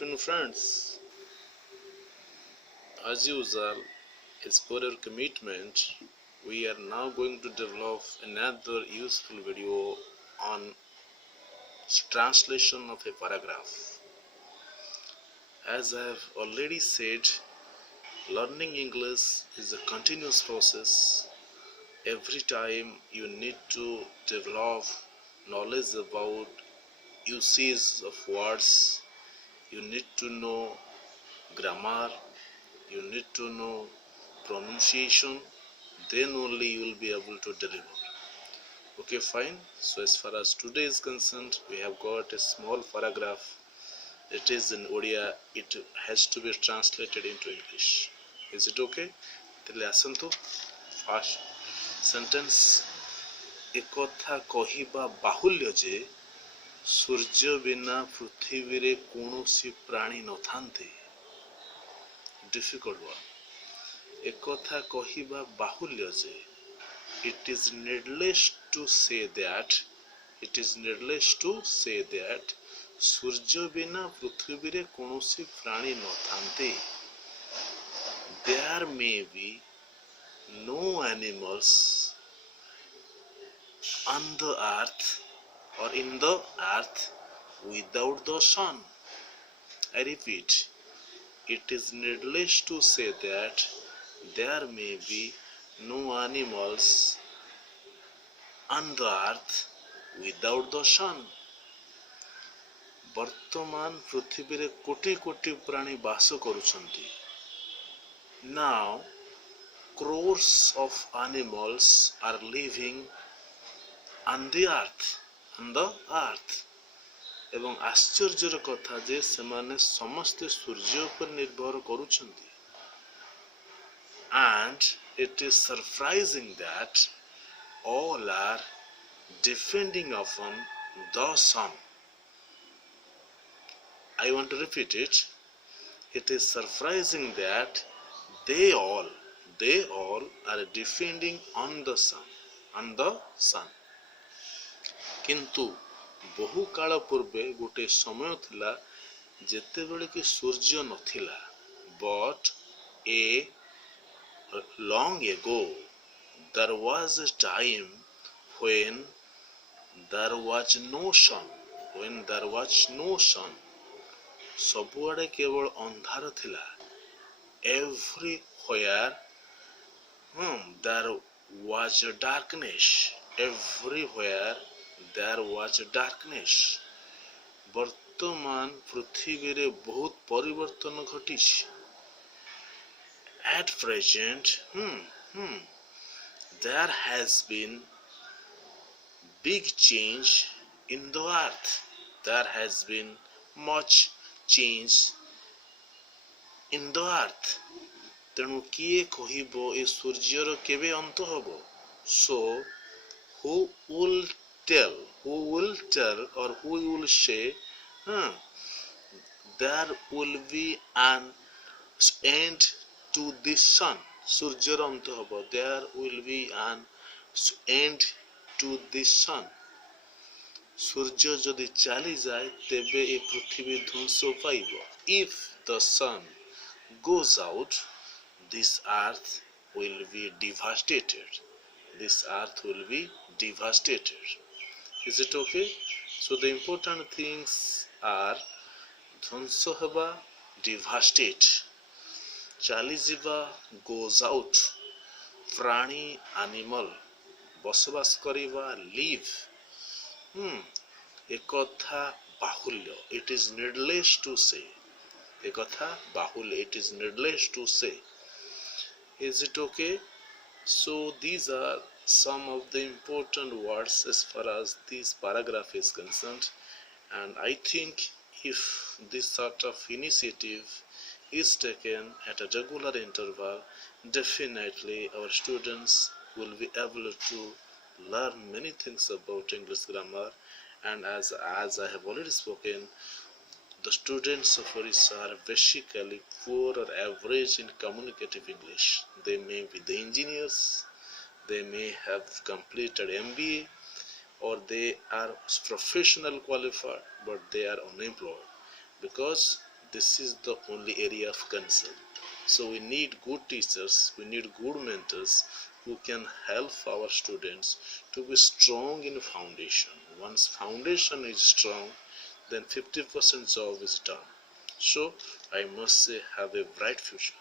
afternoon, friends. As usual, as per our commitment, we are now going to develop another useful video on translation of a paragraph. As I have already said, learning English is a continuous process. Every time you need to develop knowledge about usage of words, you need to know grammar, you need to know pronunciation, then only you will be able to deliver. Okay, fine. So as far as today is concerned, we have got a small paragraph. It is in Odia. It has to be translated into English. Is it okay? Tele asantu. First sentence. ekotha kahiba bahulya je सूर्य बिना पृथ्वी रे कौनसी प्राणी न थांते. Difficult one. एकथा कहिबा बाहुल्य जे it is needless to say that सूर्य बिना पृथ्वी रे कौनसी प्राणी न थांते. There may be no animals on the earth or in the earth without the sun. I repeat, it is needless to say that there may be no animals on the earth without the sun. वर्तमान पृथ्वी रे कोटि कोटि प्राणी बास करुछंती. Now crores of animals are living on the earth. एवं आश्चर्यर कथा जे सेमाने समस्ते सूर्य पर निर्भर करुछंती. And it is surprising that all are depending upon the sun. I want to repeat it. It is surprising that they all are depending on the sun. किंतु बहु काल पूर्वे गोटे समय थिला जेते बेले कि सूर्य नथिला. But a long ago there was a time when there was no sun. सबुआडे केवल अंधार थिला. Everywhere there was darkness. वर्तमान पृथ्वी रे बहुत परिवर्तन घटिछ. At present there has been big change in the earth. There has been much change in the earth. तेणु किए कहिबो ए सूर्यर केबे अंत हबो. So who will tell or who will say there will be an end to this sun. सूर्यर अंत हबो. There will be an end to this sun. सूर्य जदि चली जाए तेबे ए पृथ्वी ध्वंस पाइब. If the sun goes out, this earth will be devastated. Is it okay? So the important things are ध्वंस हेबा, devastate, चली जिबा, goes out, प्राणी animal, बसवास करिबा, live. एकथा बाहुल्य. It is needless to say. एकथा बाहुल्य. It is needless to say. Is it okay? So these are some of the important words as far as this paragraph is concerned, and I think if this sort of initiative is taken at a regular interval, definitely our students will be able to learn many things about English grammar. And as I have already spoken, the students of Orissa are basically poor or average in communicative English. They may be the engineers, they may have completed MBA, or they are professional qualified, but they are unemployed because this is the only area of concern. So we need good teachers, we need good mentors who can help our students to be strong in foundation. Once foundation is strong, then 50% job is done. So I must say, have a bright future.